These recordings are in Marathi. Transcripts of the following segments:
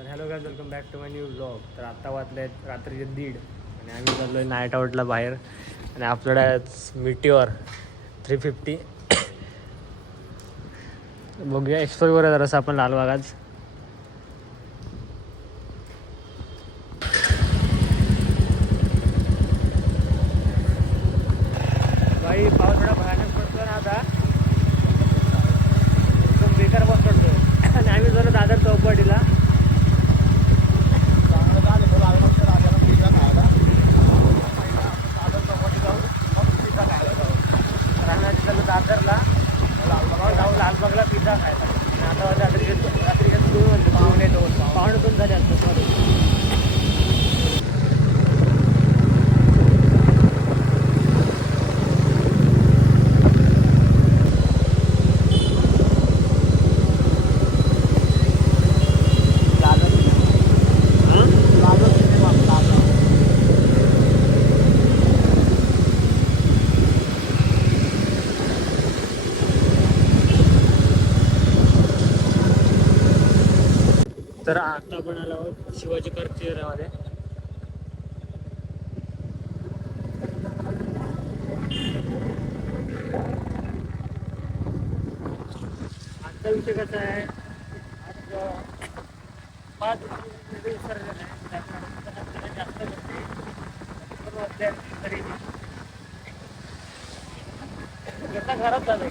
तर hello guys, welcome back to my new blog. तर आत्ता वाजले आहेत रात्रीचे 1:30 आणि आम्ही चाललो आहे नाईट आउटला बाहेर. आणि आपल्याकडे आहे मिटिओर 350. बघूया, एक्सप्लोर करूया जरासं आपण लालबाग आज. बाई पाऊस थोडा भयानक पडतो ना आता, एकदम बेकार पाऊस पडतो. आणि आम्ही जरा दादर चौपाटीला दादरला जाऊ लालबागला पिझ्झा खायला. आणि आता रात्रीचे 2 पावणे 2 झाले असतं. सॉरी. तर आता आपण आलो आहोत शिवाजी पार्क एरियामध्ये. आजचा विषय कसा आहे, आज 5 विसर्जन आहे. जास्त तरी कसा घरात झालं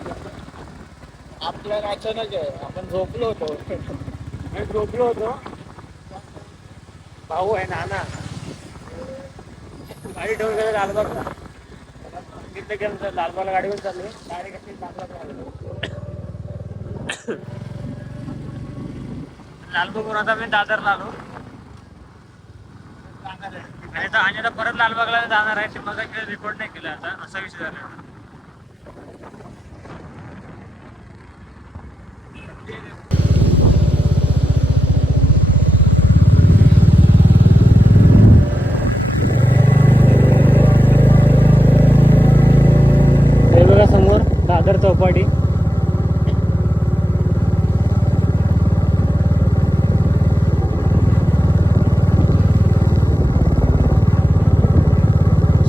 आपल्याला अचानक आहे, आपण झोपलो होतो. मी झोपलो होतो. भाऊ आहे नाना, गाडी ठेवून गेलं लालबागला. तिथे गेलं लालबागला गाडी घेऊन चालली. गाडी कशी लालबागवर आता मी दादरला आलो. आणि आता परत लालबागला जाणार आहे. ते मग रेकॉर्ड नाही केलं, आता असा विषय झाला. हे बघा समोर दादर चौपाटी.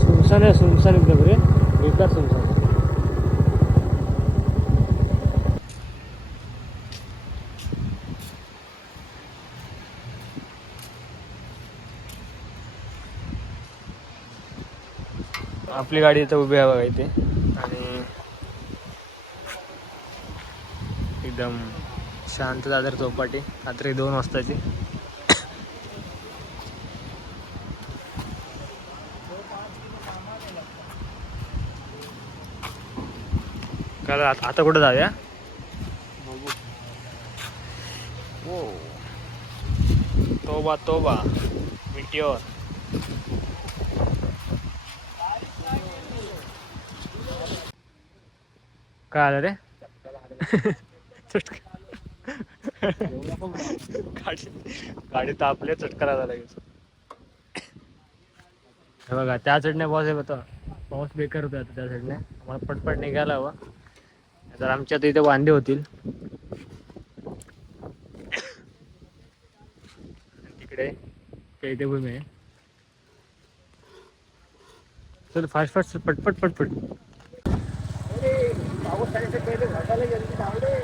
सुनसान आहे, सुनसान एकदम रे, बेकार सुनसान. आपली गाडी इथं उभी आहे बघा इथे. आणि एकदम शांत दादर चौपाटी, रात्री 2 वाजताची. काय आता कुठं जाऊया? तोबा तोबा मिटिओर. काय आलं रे? गाडी तापले, चटका लागला लगेच. हे बघा त्या साईडने पाऊस आहे. होता पाऊस बेकार होता आता त्या साईडने. आम्हाला पटपट निघायला हवं, तर आमच्या आता इथे वांदे होतील. तिकडे चैत्यभूमी आहे. चल फास्ट फास्ट, पटपट पटपट. पाऊस आल्याचे पहिले घाटाला गेली धावले.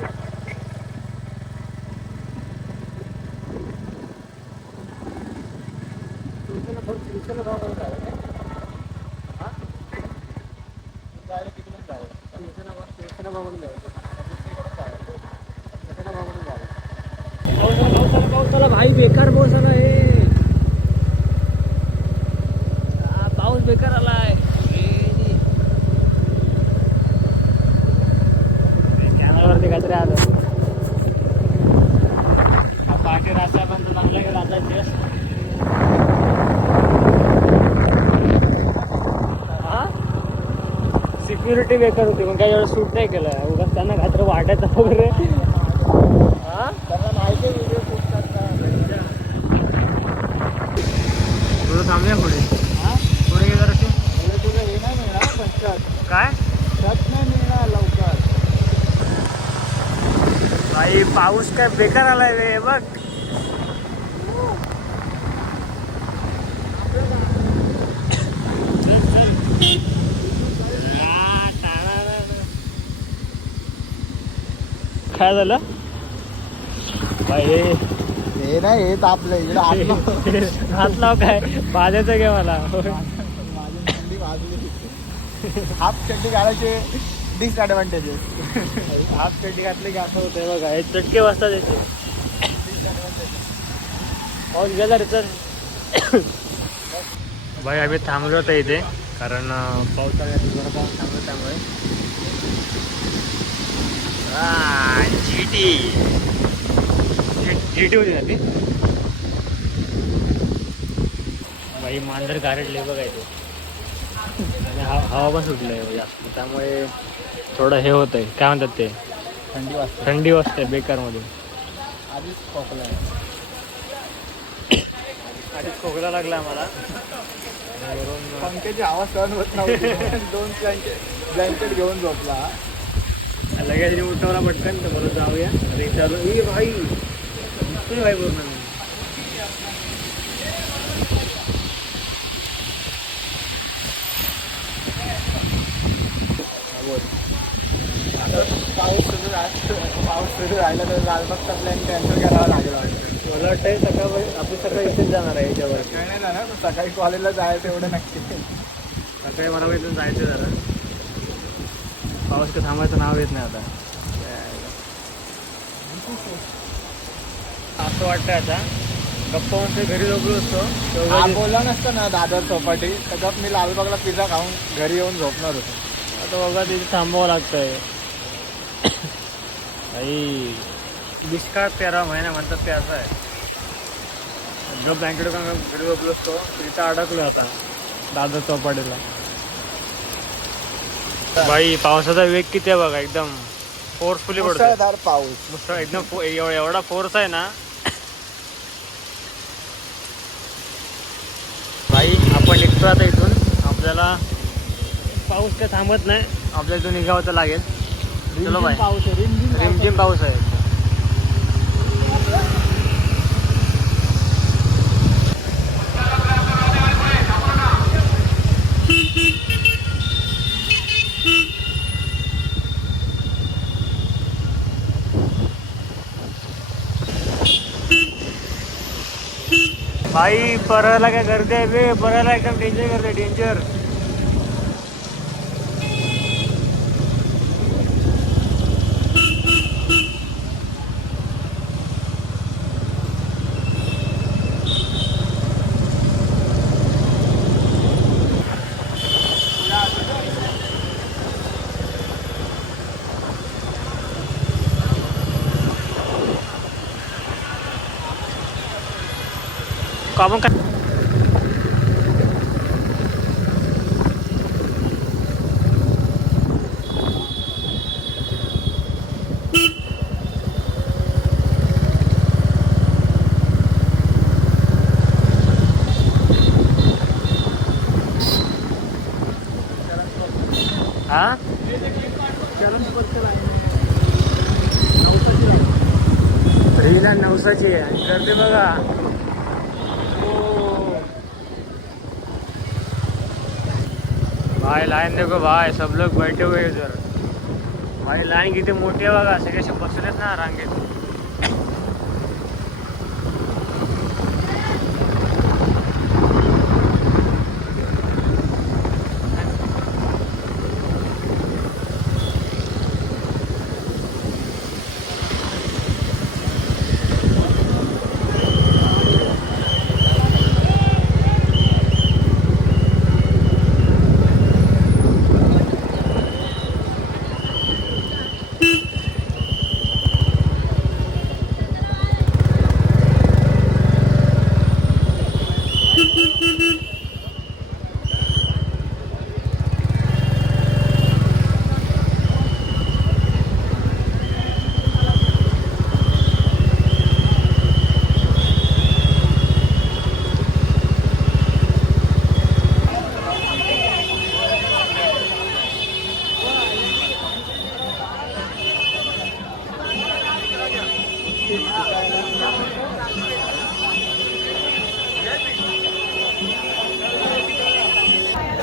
पावसाला भाई बेकार पाऊस आला आहे. पाऊस बेकार आलाय. कॅमेरावरती काहीतरी आलं. पाठी रस्ता बंद चांगला गेला आता. सिक्युरिटी बेकार होती, पण काही एवढं सूट नाही केलं. उगाच त्यांना घात्र वाटायचं वगैरे. त्यांना माहिती व्हिडिओ शूट करतात. थोडं थांबूया पुढे. पुढे गेलं रशी तुला हे नाही मिळणार, पण काय छत नाही मिळणार लवकर. भाई पाऊस काय बेकार आलाय रे. बघ काय झालं बाई हे नाही हे तापलं इकडे आतलं. हात लाव काय भाजायचं घे मला. माझी थंडी वाजली. हाफ चड्डी घालायचे डिसएडव्हान्टेजेस. हाफ चड्डी घातली की असं होतंय बघा. हे चटके वाजतात याचे. पाऊस गेला रे चल. भाई आम्ही थांबलो होतो इथे कारण पावसाळ्यात जरा पाऊस थांबलो त्यामुळे. जीटी होती ना ती बाई. मांजर गारडले बघायचे आणि हवा पण सुटलंय जास्त त्यामुळे थोडं हे होतंय. काय म्हणतात ते थंडी वाजते. थंडी वाजते बेकारमध्ये. आधीच खोकला आहे. आधीच खोकला लागला आम्हाला. वरून पंख्याची हवा सहन होत नव्हती. 2 ब्लँकेट घेऊन झोपला. लगेच उठवला पटकन तर मला जाऊया. विचारलं ए भाई दिसतोय भाई पूर्ण. आता पाऊस सुरू राहिला तर लालबागचा प्लॅन कॅन्सल करावा लागेल वाटतं. मला वाटतंय आपण सकाळी इथेच जाणार आहे याच्यावर. काय नाही जाणार पण सकाळी कॉलेजला जायचं एवढं नक्की. सकाळी मला इथून जायचं जरा. पाऊस का थांबायचं नाव येत नाही आता. असं वाटतंय आता गप्पा मस्त घरी झोपलो असतो. बोलला नसतं ना दादर चौपाटी तर मी लालबागला पिझ्झा खाऊन घरी येऊन झोपणार होतो. आता बघा तिथे थांबावं लागतंय. आई दुष्काळ पेरा महिना म्हणतात ते असं आहे. जो ब्लँकेट घरी झोपलो असतो तिथं अडकलो आता दादर चौपाटीला. बाई पावसाचा वेग किती आहे बघा. एकदम फोर्सफुली पडतो. मुसळधार पाऊस. एकदम एवढा फोर्स आहे ना. भाई आपण निघतो आता इथून. आपल्याला पाऊस काय थांबत नाही. आपल्याला इथून निघावं तर लागेल. चलो बाय. पाऊस आहे रिमझिम पाऊस आहे. भाई परळला काय गर्दी आहे बे. परळला एकदम डेंजर गर्दी. डेंजर. आपण काय हा रीला 900ची आहे आणि गर्दी बघा. भाई लाइन देखो भाई. सब लोग बैठे हुए हैं इधर. भाई लाइन किती मोठी आहे बघा. सगळे बसलेत ना रांगेत.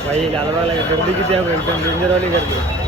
भाई लालबागला गर्दी किती आहे एकदम डेंजरवाली गर्दी.